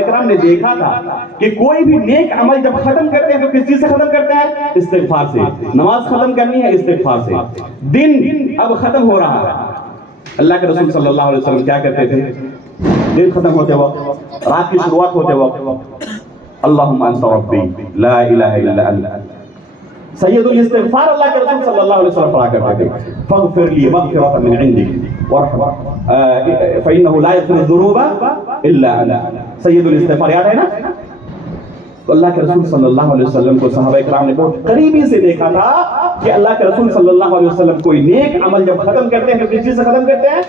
کرام نے دیکھا تھا کہ کوئی بھی نیک عمل جب ختم کرتے ہیں تو کس چیز سے ختم کرتے ہیں؟ استغفار سے. نماز ختم کرنی ہے استغفار سے. دن اب ختم ہو رہا ہے. اللہ کے رسول صلی اللہ علیہ وسلم کیا کرتے تھے؟ دن ختم ہوتے وقت، رات کی شروعات ہوتے وقت، اللہم انت ربی لا الہ الا انت، سید الاستغفار اللہ کے رسول صلی اللہ علیہ وسلم پڑھا کرتے تھے. فاغفر لی مغفرۃ من عندک وارحم فانہ لا یغفر الذنوب الا انت. سید الاستغفار یاد ہے نا؟ تو اللہ کے رسول صلی اللہ علیہ وسلم کو صحابہ کرام نے بہت قریبی سے دیکھا تھا کہ اللہ کے رسول صلی اللہ علیہ وسلم کوئی نیک عمل جب ختم کرتے ہیں تو کس چیز سے ختم کرتے ہیں؟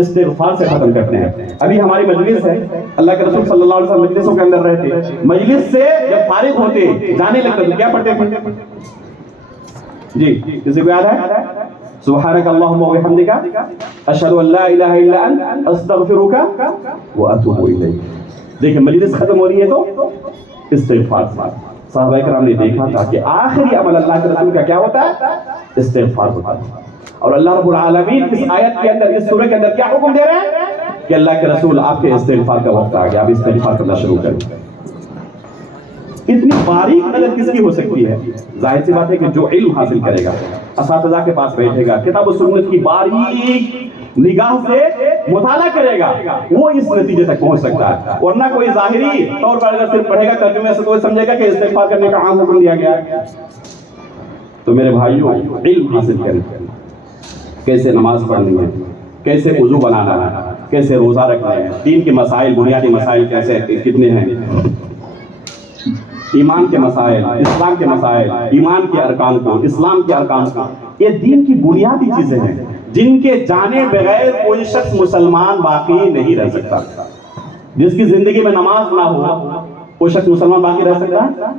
استغفار سے ختم کرتے ہیں. ابھی ہماری مجلس ہے، اللہ کے رسول صلی اللہ علیہ وسلم مجلسوں کے اندر رہتے، مجلس سے جب فارغ ہوتے جانے لگتے تو کیا پڑھتے تھے؟ جی کسی کو یاد ہے؟ سبحانک اللہم و بحمدک اشہد ان لا الہ الا انت استغفرک و اتوب الیک. دیکھیں مجلس ختم ہو رہی ہے تو استغفار. صحابہ کرام نے دیکھا تھا کہ آخری عمل اللہ کے رسول کا کیا ہوتا ہے؟ استغفار ہوتا ہے. اور اللہ رب العالمین اس آیت کے اندر، اس سورہ کے اندر کیا حکم دے رہے ہیں کہ اللہ کے رسول آپ کے استغفار کا وقت آ گیا، آپ استغفار کرنا شروع کریں. اتنی باریک نظر کس کی ہو سکتی ہے؟ ظاہر سی بات ہے کہ جو علم حاصل کرے گا، اساتذہ کے پاس بیٹھے گا، کتاب و سنت کی باریک نگاہ سے مطالعہ کرے گا، وہ اس نتیجے تک پہنچ سکتا ہے. ورنہ کوئی ظاہری طور پر اگر صرف پڑھے گا ترجمے سے تو سمجھے گا کہ استغفار کرنے کا عام حکم دیا گیا ہے. تو میرے بھائیوں، علم حاصل کریں، کیسے نماز پڑھنی ہے، کیسے وضو بنانا ہے، کیسے روزہ رکھنا ہے، دین کے مسائل، بنیادی مسائل کیسے کتنے ہیں، ایمان کے مسائل، اسلام کے مسائل، ایمان کے ارکان کو، اسلام کے ارکان کو، یہ دین کی بنیادی چیزیں ہیں جن کے جانے بغیر کوئی شخص مسلمان باقی نہیں رہ سکتا. جس کی زندگی میں نماز نہ ہو وہ شخص مسلمان باقی رہ سکتا ہے؟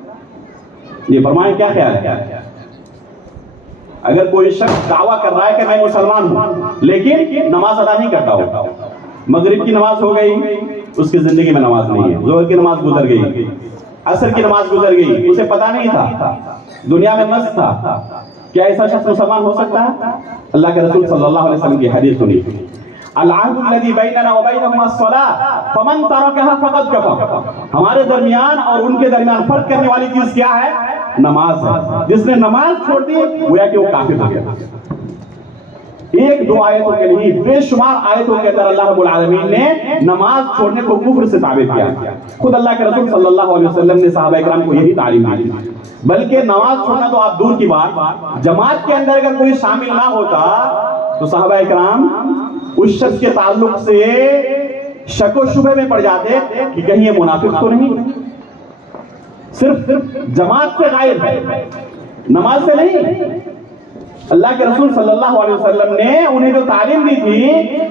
یہ فرمائیں کیا خیال ہے؟ اگر کوئی شخص دعویٰ کر رہا ہے کہ میں مسلمان ہوں لیکن نماز ادا نہیں کرتا ہو، مغرب کی نماز ہو گئی اس کی زندگی میں نماز نہیں ہے، ظہر کی نماز گزر گئی، عصر کی نماز گزر گئی، اسے پتہ نہیں تھا، دنیا میں مست تھا، کیا ایسا شخص مسلمان ہو سکتا ہے؟ اللہ کے رسول صلی اللہ علیہ وسلم کی حدیث سنی، العہد الذی بیننا وبینہم الصلاۃ فمن ترکہا فقد کفر. ہمارے درمیان اور ان کے درمیان فرق کرنے والی چیز کیا ہے؟ نماز ہے. جس نے نماز چھوڑ دی گویا کہ وہ کافر ہو گیا. ایک دو آیتوں کے نہیں، بے شمار آیتوں کے اندر اللہ رب العالمین نے نماز چھوڑنے کو کفر سے ثابت کیا. خود اللہ کے رسول صلی اللہ علیہ وسلم نے صحابہ اکرام کو یہی تعلیم دی. بلکہ نماز چھوڑنا تو آپ دور کی بات، جماعت کے اندر اگر کوئی شامل نہ ہوتا تو صحابہ اکرام اس شخص کے تعلق سے شک و شبہ میں پڑ جاتے کہ کہیں یہ منافق تو نہیں، صرف جماعت سے غائب ہے، نماز سے نہیں. اللہ کے رسول صلی اللہ علیہ وسلم نے انہیں جو تعلیم دی تھی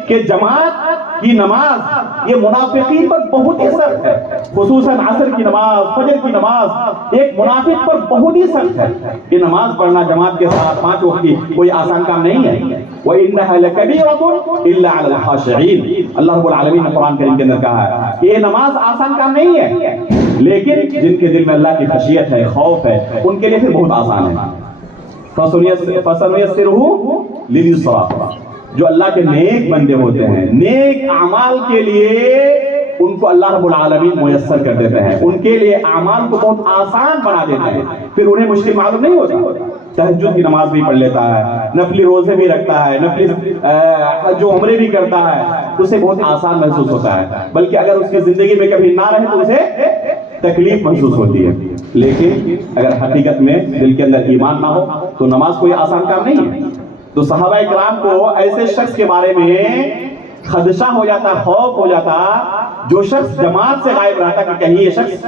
کہ جماعت کی نماز یہ منافقین پر بہت ہی سخت ہے، خصوصاً عصر کی نماز، فجر کی نماز ایک منافق پر بہت ہی سخت ہے. یہ نماز پڑھنا جماعت کے ساتھ 5 وقت کی کوئی آسان کام نہیں ہے. وَإِنَّهَا لَكَبِيرَةٌ إِلَّا عَلَى الْخَاشِعِينَ. اللہ رب العالمین نے قرآن کریم کے اندر کہا ہے کہ یہ نماز آسان کام نہیں ہے، لیکن جن کے دل میں اللہ کی خشیت ہے، خوف ہے، ان کے لیے پھر بہت آسان ہے. فَسَنُيَسِّرُهُ لِلْيُسْرَىٰ. جو اللہ کے نیک بندے ہوتے ہیں، نیک اعمال کے لیے ان کو اللہ رب العالمین میسر کر دیتے ہیں، ان کے لیے اعمال کو بہت آسان بنا دیتے ہیں، پھر انہیں مشکل معلوم نہیں ہوتا. تہجد کی نماز بھی پڑھ لیتا ہے، نفلی روزے بھی رکھتا ہے، نفلی جو عمرے بھی کرتا ہے، اسے بہت آسان محسوس ہوتا ہے. بلکہ اگر اس کی زندگی میں کبھی نہ رہے تو اسے تکلیف محسوس ہوتی ہے. لیکن اگر حقیقت میں دل کے اندر ایمان نہ ہو تو نماز کوئی آسان کام نہیں ہے. تو صحابہ اکرام کو ایسے شخص کے بارے میں خدشہ ہو جاتا، خوف ہو جاتا جو شخص جماعت سے غائب رہتا کہ کہیں یہ شخص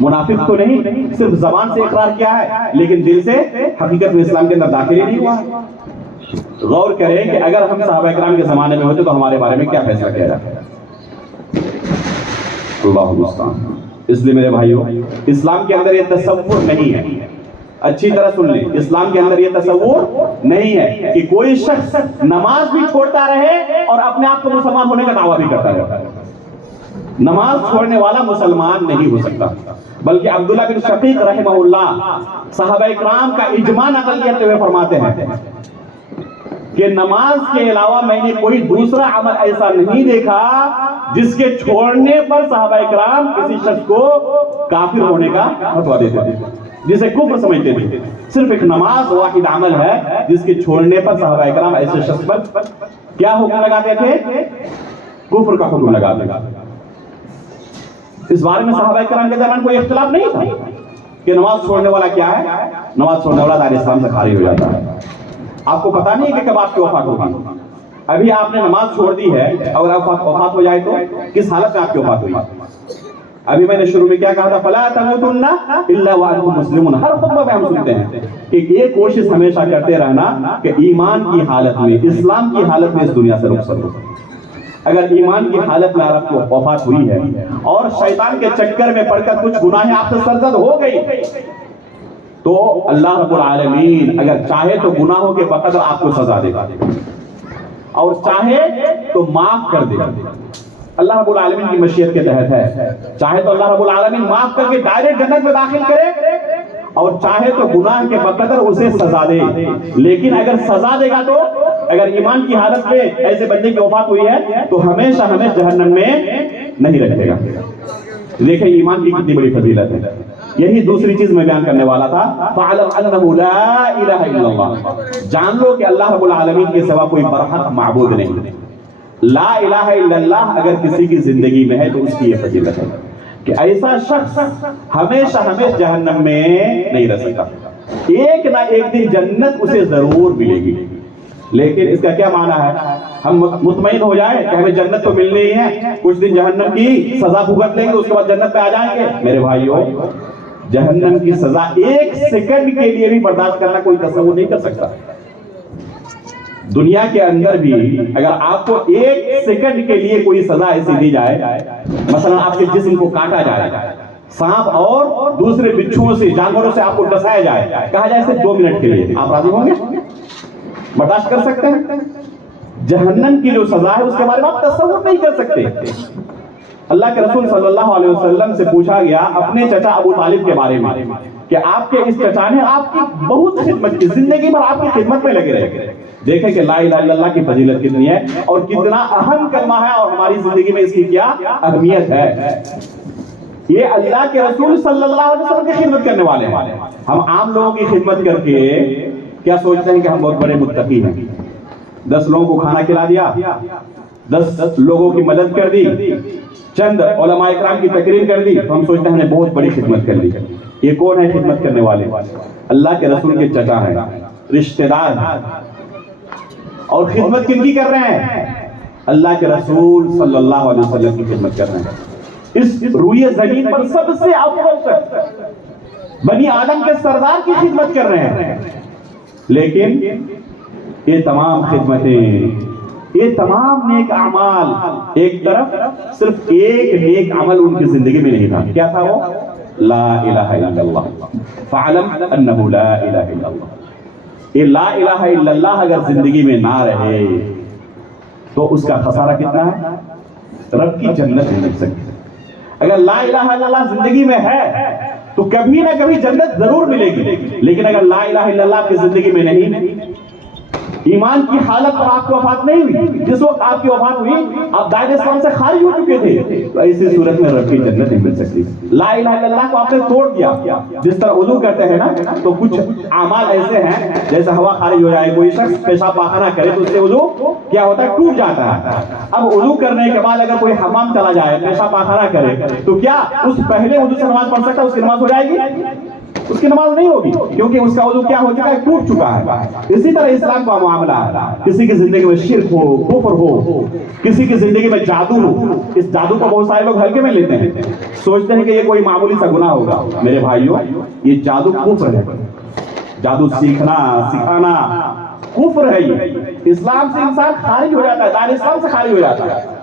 منافق تو نہیں، صرف زبان سے اقرار کیا ہے لیکن دل سے حقیقت میں اسلام کے اندر داخل ہی نہیں ہوا. غور کریں کہ اگر ہم صحابہ اکرام کے زمانے میں ہوتے تو ہمارے بارے میں کیا فیصلہ کیا جاتا. اللہ المستعان. اس لیے میرے بھائیوں، اسلام کے اندر یہ تصور نہیں ہے، اچھی طرح سن لیں، اسلام کے اندر یہ تصور نہیں ہے کہ کوئی شخص نماز بھی چھوڑتا رہے اور اپنے آپ کو مسلمان ہونے کا دعویٰ بھی کرتا رہے. نماز چھوڑنے والا مسلمان نہیں ہو سکتا. بلکہ عبداللہ بن شقیق رحمہ اللہ صحابہ اکرام کا اجماع نقل کرتے ہوئے فرماتے ہیں کہ نماز کے علاوہ میں نے کوئی دوسرا عمل ایسا نہیں دیکھا جس کے چھوڑنے پر صحابہ کرام کسی شخص کو کافر ہونے کا فتویٰ دیتے تھے، جسے کفر سمجھتے تھے. صرف ایک نماز واحد عمل ہے جس کے چھوڑنے پر صحابہ کرام ایسے شخص پر کیا حکم لگاتے تھے؟ کفر کا حکم لگاتے تھے. اس بارے میں صحابہ کرام کے درمیان کوئی اختلاف نہیں تھا کہ نماز چھوڑنے والا کیا ہے، نماز چھوڑنے والا دائرہ اسلام سے خارج ہو جاتا ہے. آپ کو پتا نہیں ہے کہ کب آپ کی وفات ہوگی. ابھی آپ نے نماز چھوڑ دی ہے، اگر آپ وفات ہو جائے تو کس حالت میں آپ کی وفات ہوئی؟ ابھی میں نے شروع میں کیا کہا تھا؟ فَلَا تَمُوتُنَّ إِلَّا وَأَنْتُمْ مُسْلِمُونَ. ہر خطبہ میں ہم سنتے ہیں کہ یہ کوشش ہمیشہ کرتے رہنا کہ ایمان کی حالت میں، اسلام کی حالت میں اس دنیا سے رخصت ہو. اگر ایمان کی حالت میں آپ کو وفات ہوئی ہے اور شیطان کے چکر میں پڑھ کر کچھ گناہیں آپ سے سرزد ہو گئی تو اللہ رب العالمین اگر چاہے تو گناہوں کے بقدر آپ کو سزا دے گا اور چاہے تو معاف کر دے گا. اللہ رب العالمین کی مشیت کے تحت ہے. چاہے تو اللہ رب العالمین معاف کر کے ڈائریکٹ جنت میں داخل کرے اور چاہے تو گناہ کے بقدر اسے سزا دے. لیکن اگر سزا دے گا تو اگر ایمان کی حالت میں ایسے بندے کی وفات ہوئی ہے تو ہمیشہ ہمیں جہنم میں نہیں رکھے گا. دیکھیں ایمان کی کتنی بڑی فضیلت ہے. یہی دوسری چیز میں بیان کرنے والا تھا. فَعَلَمْ أَنَّهُ لَا إِلَهَ إِلَّا اللَّهُ. جان لو کہ اللہ رب العالمین کے سوا کوئی برحق معبود نہیں. لا الہ الا اللہ اگر کسی کی زندگی میں ہے تو اس کی یہ فضیلت ہے کہ ایسا شخص ہمیشہ ہمیشہ جہنم میں نہیں رہ سکتا. ایک نہ ایک دن جنت اسے ضرور ملے گی. لیکن اس کا کیا معنی ہے؟ ہم مطمئن ہو جائیں کہ ہمیں جنت تو ملنی ہی ہے، کچھ دن جہنم کی سزا بھگت لیں گے، اس کے بعد جنت پہ آ جائیں گے. میرے بھائیو، جہنم کی سزا ایک سیکنڈ کے لیے بھی برداشت کرنا کوئی تصور نہیں کر سکتا. دنیا کے اندر بھی اگر آپ کو ایک سیکنڈ کے لیے کوئی سزا ایسی دی جائے، مثلا آپ کے جسم کو کاٹا جائے، سانپ اور دوسرے بچھوؤں سے، جانوروں سے آپ کو ڈسایا جائے، کہا جائے صرف 2 منٹ کے لیے، آپ راضی ہوں گے؟ برداشت کر سکتے ہیں؟ جہنم کی جو سزا ہے اس کے بارے میں آپ تصور نہیں کر سکتے. اللہ کے رسول صلی اللہ علیہ وسلم سے پوچھا گیا اپنے چچا ابو طالب کے بارے میں کہ آپ کے اس چچا نے آپ کی بہت خدمت کی، زندگی بھر آپ کی خدمت میں لگے رہے. دیکھیں کہ لا الہ الا اللہ کی فضیلت کتنی ہے اور کتنا اہم کلمہ ہے اور ہماری زندگی میں اس کی کیا اہمیت ہے. یہ اللہ کے رسول صلی اللہ علیہ وسلم کی خدمت کرنے والے ہیں. ہم عام لوگوں کی خدمت کر کے کیا سوچتے ہیں کہ ہم بہت بڑے متقی ہیں. 10 لوگوں کو کھانا کھلا دیا، 10 لوگوں کی مدد کر دی، چند علماء اکرام کی تقریر کر دی تو ہم سوچتے ہیں ہم نے بہت بڑی خدمت کر لی. یہ کون ہے خدمت کرنے والے؟ اللہ کے رسول کے چچا ہیں، رشتہ دار ہیں. اور خدمت کن کی کر رہے ہیں؟ اللہ کے رسول صلی اللہ علیہ وسلم کی خدمت کر رہے ہیں. اس روئے زمین پر سب سے افضل شخص، بنی آدم کے سردار کی خدمت کر رہے ہیں. لیکن یہ تمام خدمتیں، یہ تمام نیک اعمال ایک طرف، صرف ایک نیک عمل ان کی زندگی میں نہیں تھا. کیا تھا وہ؟ لا الہ الا اللہ. فعلم انہ لا الہ الا اللہ. یہ لا الہ الا اللہ اگر زندگی میں نہ رہے تو اس کا خسارہ کتنا ہے؟ رب کی جنت نہیں مل سکتی. اگر لا الہ الا اللہ زندگی میں ہے تو کبھی نہ کبھی جنت ضرور ملے گی. لیکن اگر لا الہ الا اللہ کی زندگی میں نہیں، ایمان کی حالت پر آپ کی وفات نہیں ہوئی، جس وقت آپ کی وفات ہوئی آپ دائرہ اسلام سے خارج ہو چکے تھے، تو ایسی صورت میں رب کی جنت نہیں مل سکتی. لا الہ الا اللہ کو آپ نے توڑ دیا. جس طرح وضو کرتے ہیں نا تو کچھ اعمال ایسے ہیں جیسے ہوا خارج ہو جائے، کوئی شخص پیشاب پاخانہ کرے تو اس سے وضو کیا ہوتا ہے؟ ٹوٹ جاتا ہے. اب وضو کرنے کے بعد اگر کوئی حمام چلا جائے، پیشاب پاخانہ کرے تو کیا اس پہلے وضو سے نماز پڑھ سکتا ہے؟ اس کی نماز ہو جائے گی؟ اس کی نماز نہیں ہوگی، کیونکہ اس کا وضو کیا ہو چکا ہے؟ ٹوٹ چکا ہے. اسی طرح اسلام کا معاملہ ہے. کسی کی زندگی میں شرک ہو، کفر ہو، کسی کی زندگی میں جادو ہو، اس جادو کو بہت سارے لوگ ہلکے میں لیتے ہیں، سوچتے ہیں کہ یہ کوئی معمولی سا گناہ ہوگا. میرے بھائیوں، یہ جادو کفر ہے. جادو سیکھنا، سکھانا کفر ہے. یہ اسلام سے انسان خارج ہو جاتا ہے، دائرہ اسلام سے خارج ہو جاتا ہے.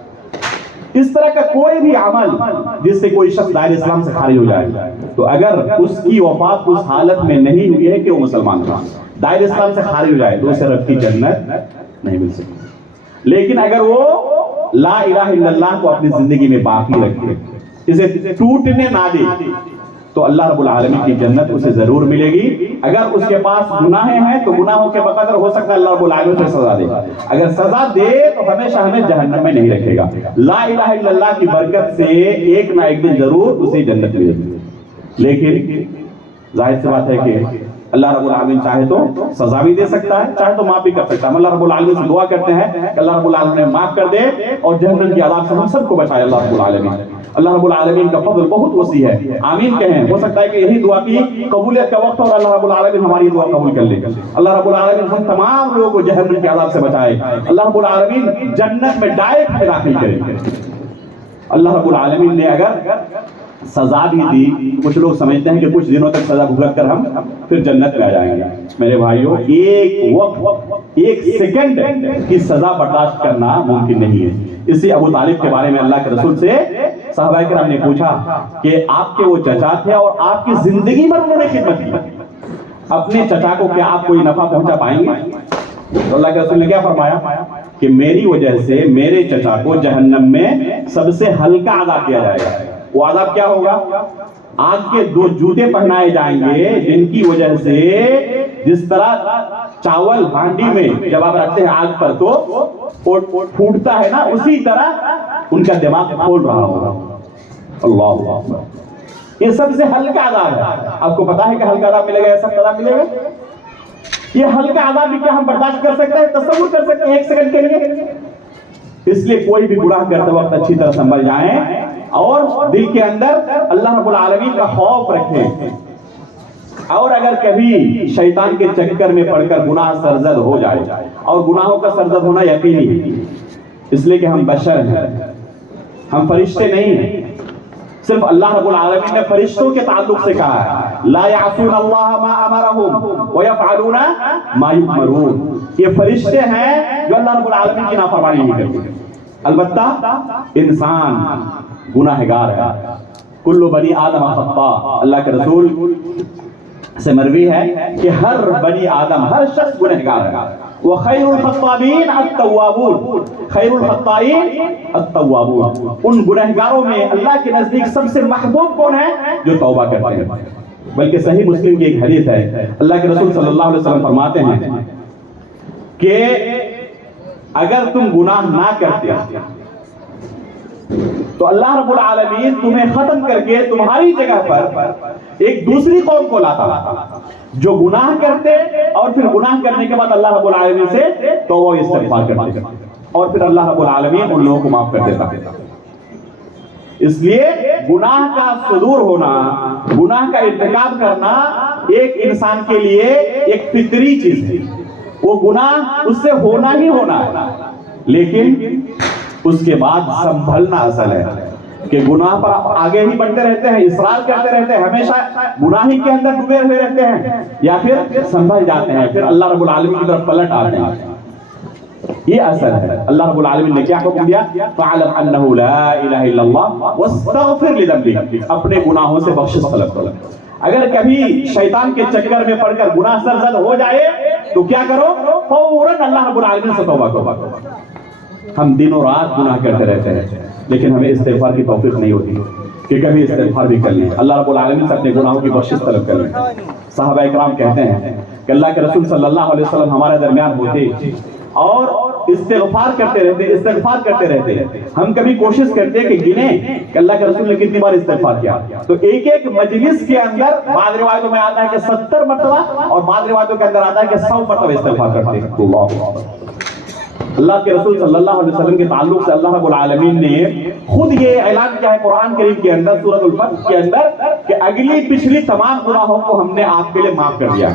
اس طرح کا کوئی بھی عمل جس سے کوئی شخص دائرہ اسلام سے خارج ہو جائے تو اگر اس کی وفات اس حالت میں نہیں ہوئی ہے کہ وہ مسلمان تھا، دائرہ اسلام سے خارج ہو جائے تو اسے رب کی جنت نہیں مل سکتی. لیکن اگر وہ لا الہ الا اللہ کو اپنی زندگی میں باقی رکھے، اسے ٹوٹنے نہ دے، تو اللہ رب العالمین کی جنت اسے ضرور ملے گی. اگر اس کے پاس گناہیں ہیں تو گناہوں کے بقدر ہو سکتا ہے اللہ رب العالمین اسے سزا دے. اگر سزا دے تو ہمیشہ ہمیں جہنم میں نہیں رکھے گا. لا الہ الا اللہ کی برکت سے ایک نہ ایک دن ضرور اسے جنت ملے گی. لیکن ظاہر سی بات ہے کہ اللہ رب العالمین چاہے تو سزا بھی دے سکتا ہے, چاہے تو معاف بھی کر سکتا ہے. اللہ رب العالمین سے دعا کرتے ہیں کہ اللہ رب العالمین معاف کر دے اور جہنم کے عذاب سے ہم سب کو بچائے اللہ رب العالمین. اللہ رب العالمین کا فضل بہت وسیع ہے. آمین کہیں. ہو سکتا ہے کہ یہی دعا کی قبولیت کا وقت اور اللہ رب العالمین ہماری دعا قبول کر لے. اللہ رب العالمین ہم تمام لوگوں کو جہنم کے عذاب سے بچائے. اللہ رب العالمین جنت میں ڈائریکٹ داخل کرے. اللہ رب العالمین نے اگر سزا بھی دی, کچھ لوگ سمجھتے ہیں کہ کچھ دنوں تک سزا بھگت کر ہم پھر جنت میں آ جائیں گے. میرے بھائیوں, ایک وقت ایک سیکنڈ کی سزا برداشت کرنا ممکن نہیں ہے. اسی ابو طالب کے بارے میں اللہ کے رسول سے صحابہ کرام نے پوچھا کہ آپ کے وہ چچا تھے اور آپ کی زندگی میں انہوں نے خدمت کی, اپنے چچا کو کیا آپ کوئی نفع پہنچا پائیں گے؟ تو اللہ کے رسول نے کیا فرمایا کہ میری وجہ سے میرے چچا کو جہنم میں سب سے ہلکا عذاب دیا جائے گا. وہ عذاب کیا ہوگا؟ آگ کے 2 جوتے پہنائے جائیں گے جن کی وجہ سے جس طرح چاول ہانڈی میں جب آپ رکھتے ہیں آگ پر تو پھوٹتا ہے نا, اسی طرح ان کا دماغ پھول رہا ہوگا. اللہ اکبر. یہ سب سے ہلکا عذاب ہے. آپ کو پتا ہے کہ ہلکا عذاب ملے گا, ایسا عذاب ملے گا؟ یہ ہلکا عذاب بھی کیا ہم برداشت کر سکتے ہیں, تصور کر سکتے ہیں ایک سیکنڈ کے لیے؟ اس لیے کوئی بھی گناہ کرتے وقت اچھی طرح سنبھل جائیں اور دل کے اندر اللہ رب العالمین کا خوف رکھیں. اور اگر کبھی شیطان کے چکر میں پڑ کر گناہ سرزد ہو جائے, اور گناہوں کا سرزد ہونا یقینی ہے, اس لیے کہ ہم بشر ہیں, ہم فرشتے نہیں ہیں. صرف اللہ رب العالمین نے فرشتوں کے تعلق سے کہا ہے لا یعصون اللہ ما امرهم ویفعلون ما یؤمرون. یہ فرشتے ہیں جو اللہ رب العالمین کی نافرمانی نہیں کرتے. البتہ انسان گناہگار ہے. کل بنی آدم خطاء. اللہ کے رسول سے مروی ہے کہ ہر بنی آدم, ہر شخص گنہگار ہے. وخیر الخطابین التوابون. خیر الخطائین التوابون. ان گنہگاروں میں اللہ کے نزدیک سب سے محبوب کون ہے؟ جو توبہ کرتے ہیں. بلکہ صحیح مسلم کی ایک حدیث ہے, اللہ کے رسول صلی اللہ علیہ وسلم فرماتے ہیں کہ اگر تم گناہ نہ کرتے تو اللہ رب العالمین تمہیں ختم کر کے تمہاری جگہ پر ایک دوسری قوم کو لاتا جو گناہ کرتے اور پھر گناہ کرنے کے بعد اللہ رب العالمین سے توبہ استغفار کرتے اور پھر اللہ رب العالمین ان لوگوں کو معاف کر دیتا. اس لیے گناہ کا صدور ہونا, گناہ کا ارتکاب کرنا ایک انسان کے لیے ایک فطری چیز ہے. وہ گناہ اس سے ہونا ہی ہونا ہے, لیکن اس کے بعد سنبھلنا اصل ہے کہ گناہ پر آگے ہی بڑھتے رہتے ہیں, اصرار کرتے رہتے ہیں, ہمیشہ گناہی کے اندر ڈوبے ہوئے رہتے ہیں, یا پھر سنبھل جاتے ہیں, پھر اللہ رب العالمین کی طرف پلٹ آتے ہیں. یہ اصل ہے. اللہ رب العالمین نے کیا حکم دیا؟ فَعَلَمْ أَنَّهُ لَا إِلَهَ إِلَّا اللَّهُ وَاسْتَغْفِرْ لِذَنبِكَ. اپنے گناہوں سے بخشش طلب کرو. اگر کبھی شیطان کے چکر میں پڑ کر گناہ سرزد ہو جائے تو کیا کرو؟ فوراً اللہ رب العالمین سے توبہ کرو. ہم دن و رات گناہ کرتے رہتے ہیں, لیکن ہمیں استغفار کی توفیق نہیں ہوتی کہ کبھی استغفار بھی کر لیں, اللہ رب العالمین سے اپنے گناہوں کی بخشش طلب کر لیں. صحابہ اکرام کہتے ہیں کہ اللہ کے رسول صلی اللہ علیہ وسلم ہمارے درمیان ہوتے اور استغفار کرتے رہتے. ہم کبھی کوشش کرتے کہ گنیں کہ اللہ کے رسول نے کتنی بار استغفار کیا, تو ایک ایک مجلس کے اندر بعض روایتوں میں آتا ہے کہ 70 مرتبہ اور بعض روایتوں کے اندر آتا ہے کہ 100 مرتبہ استغفار کرتے ہیں. اللہ کے رسول صلی اللہ علیہ وسلم کے تعلق سے اللہ رب العالمین نے خود یہ اعلان کیا ہے قرآن کریم کے اندر سورۃ الفتح کے اندر کہ اگلی پچھلی تمام گناہوں کو ہم نے آپ کے لیے معاف کر دیا.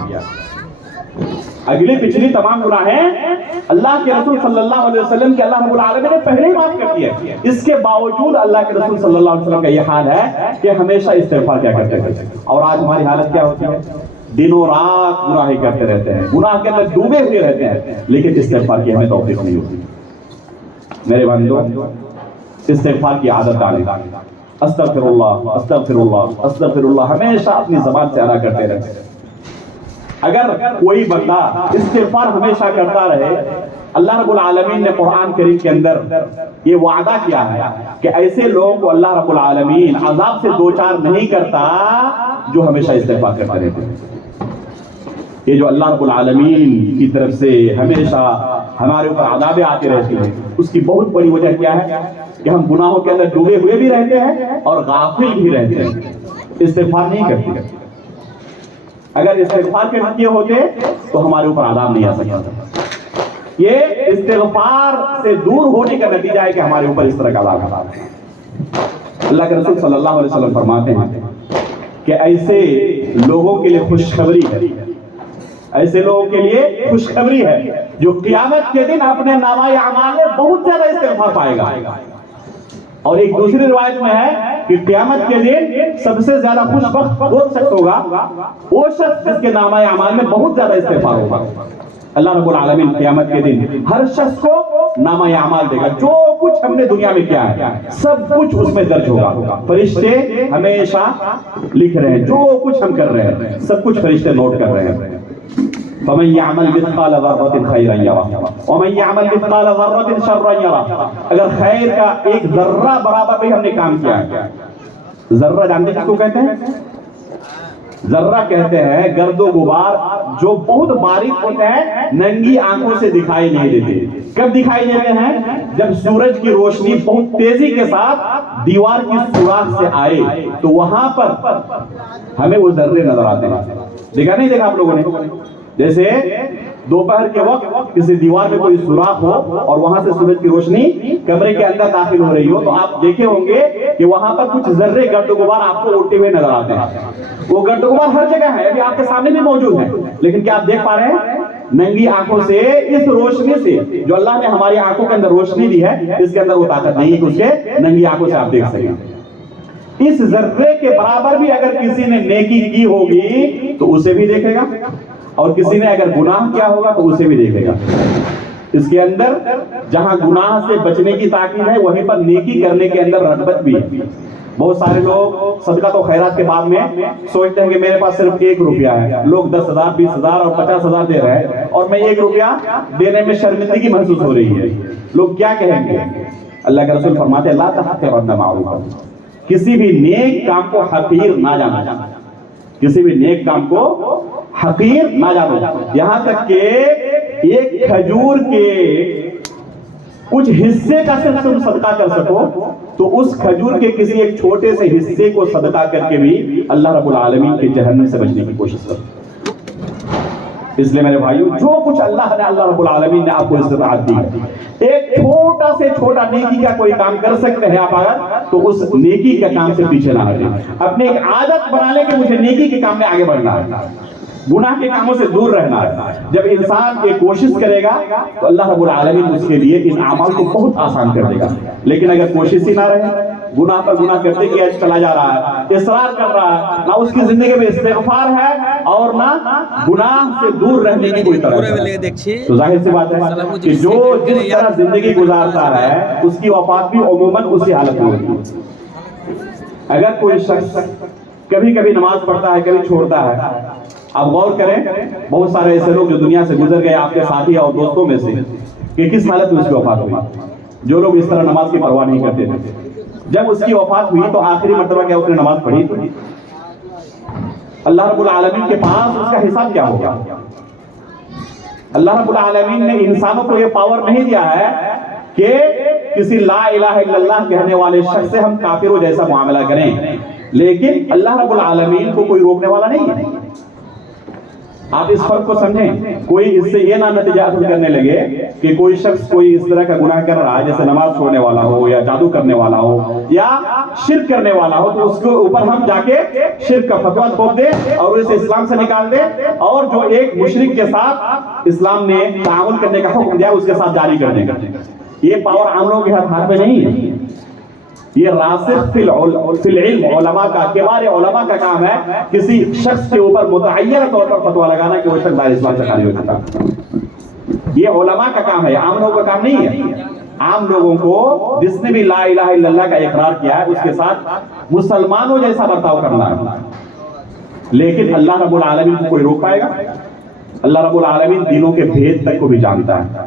اگلی پچھلی تمام گناہیں اللہ کے رسول صلی اللہ علیہ وسلم کے اللہ رب العالمین نے پہلے ہی معاف کر دیا. اس کے باوجود اللہ کے رسول صلی اللہ علیہ وسلم کا یہ حال ہے کہ ہمیشہ استغفار کیا کرتے ہیں. اور آج ہماری حالت کیا ہوتی ہے؟ دنوں رات گناہ کرتے رہتے ہیں, گناہ کے اندر ڈوبے ہوئے رہتے ہیں, لیکن استغفار کی ہمیں توفیق نہیں ہوتی. میرے بندو, استغفار کی عادت ڈالیں. استغفر اللہ استغفر اللہ استغفر اللہ ہمیشہ اپنی زبان سے ادا کرتے رہتے ہیں. اگر کوئی بندہ استغفار ہمیشہ کرتا رہے, اللہ رب العالمین نے قرآن کریم کے اندر یہ وعدہ کیا ہے کہ ایسے لوگوں کو اللہ رب العالمین عذاب سے دوچار نہیں کرتا جو ہمیشہ استغفار کرتے رہتے ہیں۔ یہ جو اللہ رب العالمین کی طرف سے ہمیشہ ہمارے اوپر عذابیں آتے رہتے ہیں، اس کی بہت بڑی وجہ کیا ہے کہ ہم گناہوں کے اندر ڈوبے ہوئے بھی رہتے ہیں اور غافل بھی رہتے ہیں، استغفار نہیں کرتے۔ اگر استغفار کیے ہوتے تو ہمارے اوپر عذاب نہیں آ سکتا۔ یہ استغفار سے دور ہونے کا نتیجہ ہے کہ ہمارے اوپر اس طرح کا عذاب ہے۔ اللہ کے رسول صلی اللہ علیہ وسلم فرماتے ہیں کہ ایسے لوگوں کے لیے خوشخبری ہے، ایسے لوگوں کے لیے خوشخبری ہے جو قیامت کے دن اپنے نامہ اعمال میں بہت زیادہ استغفار پائے گا۔ اور ایک دوسری روایت میں ہے کہ قیامت کے دن سب سے زیادہ خوش بخت وہ شخص ہوگا، وہ شخص جس کے نامہ اعمال میں بہت زیادہ استغفار ہوگا۔ اللہ رب العالمین قیامت کے دن ہر شخص کو نامہ اعمال دے گا، جو کچھ ہم نے دنیا میں کیا ہے سب کچھ اس میں درج ہوگا۔ فرشتے ہمیشہ لکھ رہے ہیں جو کچھ ہم کر رہے ہیں، سب کچھ فرشتے نوٹ کر رہے ہیں۔ فَمَن يَعْمَلْ مِثْقَالَ ذَرَّةٍ خَيْرًا يَرَهُ وَمَن يَعْمَلْ مِثْقَالَ ذَرَّةٍ شَرًّا يَرَهُ۔ اگر خیر کا ایک ذرہ برابر بھی ہم نے کام کیا ہے، ذرہ جانتے کس کو کہتے ہیں؟ ذرہ کہتے ہیں گرد و غبار جو بہت باریک ہوتے ہیں، ننگی آنکھوں سے دکھائی نہیں دیتے۔ کب دکھائی دیتے ہیں؟ جب سورج کی روشنی بہت تیزی کے ساتھ دیوار کی سوراخ سے آئے تو وہاں پر ہمیں وہ ذرے نظر آتے ہیں۔ دیکھا نہیں دیکھا آپ لوگوں نے؟ جیسے دوپہر کے وقت کسی دیوار میں کوئی سوراخ ہو اور وہاں سے سورج کی روشنی کمرے کے اندر داخل ہو رہی ہو تو آپ دیکھے ہوں گے کہ وہاں پر کچھ ذرے گرد و غبار آپ کو اڑتے ہوئے نظر آتے ہیں۔ وہ گرد و غبار ہر جگہ ہے، ابھی آپ کے سامنے بھی موجود ہے، لیکن کیا آپ دیکھ پا رہے ہیں؟ ننگی آنکھوں سے اس روشنی سے جو اللہ نے ہماری آنکھوں کے اندر روشنی دی ہے، اس کے اندر وہ طاقت نہیں ہے کہ اس کے ننگی آنکھوں سے آپ دیکھ سکیں۔ اس ذرے کے برابر بھی اگر کسی نے نیکی کی ہوگی تو اسے بھی دیکھے گا، اور کسی نے اگر گناہ کیا ہوگا تو اسے بھی دیکھے گا۔ اس کے اندر جہاں گناہ سے بچنے کی تاکید ہے وہیں پر نیکی کرنے کے اندر رغبت بھی ہے۔ بہت سارے لوگ صدقہ و خیرات کے بعد میں سوچتے ہیں کہ میرے پاس صرف 1 روپیہ ہے، لوگ 10,000 20,000 اور 50,000 دے رہے ہیں اور میں 1 روپیہ دینے میں شرمندگی محسوس ہو رہی ہے، لوگ کیا کہیں گے؟ اللہ کے رسول فرماتے ہیں لا تحقرن معروفا، کسی بھی نیک کام کو حقیر نہ جانا، کسی بھی نیک کام کو حقیر نہ جانو، یہاں تک کہ ایک کھجور کے کچھ حصے کا صرف تم صدقہ کر سکو تو اس کھجور کے کسی ایک چھوٹے سے حصے کو صدقہ کر کے بھی اللہ رب العالمین کے جہنم سے بچنے کی کوشش کرو۔ اس لیے میرے بھائیوں، جو کچھ اللہ رب العالمین نے آپ کو استطاعت دی ہے، ایک چھوٹا سے چھوٹا نیکی کا کوئی کام کر سکتے ہیں آپ اگر تو اس نیکی کے کام سے پیچھے نہ ہٹیں۔ اپنے ایک عادت بنا لیں کہ مجھے نیکی کے کام میں آگے بڑھنا ہے، گناہ کے کاموں سے دور رہنا ہے۔ جب انسان یہ کوشش کرے گا تو اللہ رب العالمین اس کے لیے ان اعمال کو بہت آسان کر دے گا۔ لیکن اگر کوشش ہی نہ رہے، گناہ پر گناہ کرتے کیا چلا جا رہا ہے، اصرار کر رہا ہے، نہ اس کی زندگی میں استغفار ہے اور نہ گناہ سے دور رہنے کی کوئی طرح ہے، تو ظاہر سی بات ہے کہ جو جس طرح زندگی گزارتا ہے اس کی وفات بھی عموماً اسی حالت میں ہوتی ہے۔ اگر کوئی شخص کبھی کبھی نماز پڑھتا ہے کبھی چھوڑتا ہے، آپ غور کریں بہت سارے ایسے لوگ جو دنیا سے گزر گئے آپ کے ساتھی اور دوستوں میں سے کہ کس حالت میں اس کی وفات ہوئی، جو لوگ اس طرح نماز کی پرواہ نہیں کرتے تھے، جب اس کی وفات ہوئی تو آخری مرتبہ کیا اس نے نماز پڑھی تھی؟ اللہ رب العالمین کے پاس اس کا حساب کیا ہوگا؟ اللہ رب العالمین نے انسانوں کو یہ پاور نہیں دیا ہے کہ کسی لا الہ الا اللہ کہنے والے شخص سے ہم کافروں جیسا معاملہ کریں، لیکن اللہ رب العالمین کو کوئی روکنے والا نہیں ہے۔ آپ اس فرق کو سمجھیں، کوئی اس سے یہ نہ نتیجہ حاصل کرنے لگے کہ کوئی شخص کوئی اس طرح کا گناہ کر رہا ہے جیسے نماز چھوڑنے والا ہو یا جادو کرنے والا ہو یا شرک کرنے والا ہو تو اس کے اوپر ہم جا کے شرک کا فتویٰ تھوپ دیں اور اسے اسلام سے نکال دیں، اور جو ایک مشرک کے ساتھ اسلام نے تعامل کرنے کا حکم دیا اس کے ساتھ جاری کر دیں۔ یہ پاور عام لوگوں کے ہاتھ میں نہیں ہے، یہ راسخ فی العلم علماء کا، کبار علماء کا کام ہے کسی شخص کے اوپر متعینہ طور پر فتویٰ لگانا کہ وہ شخص دائرہ اسلام سے خارج ہو چکا۔ یہ علماء کا کام ہے، عام لوگوں کا کام نہیں ہے۔ عام لوگوں کو جس نے بھی لا الہ الا اللہ کا اقرار کیا ہے اس کے ساتھ مسلمانوں جیسا برتاؤ کرنا ہے، لیکن اللہ رب العالمین کو کوئی روک پائے گا؟ اللہ رب العالمین دینوں کے بھید تک کو بھی جانتا ہے۔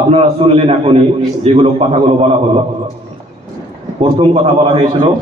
আপনারা শুনলেন এখনই যেগুলো কথাগুলো বলা হলো। প্রথম কথা বলা হয়েছিল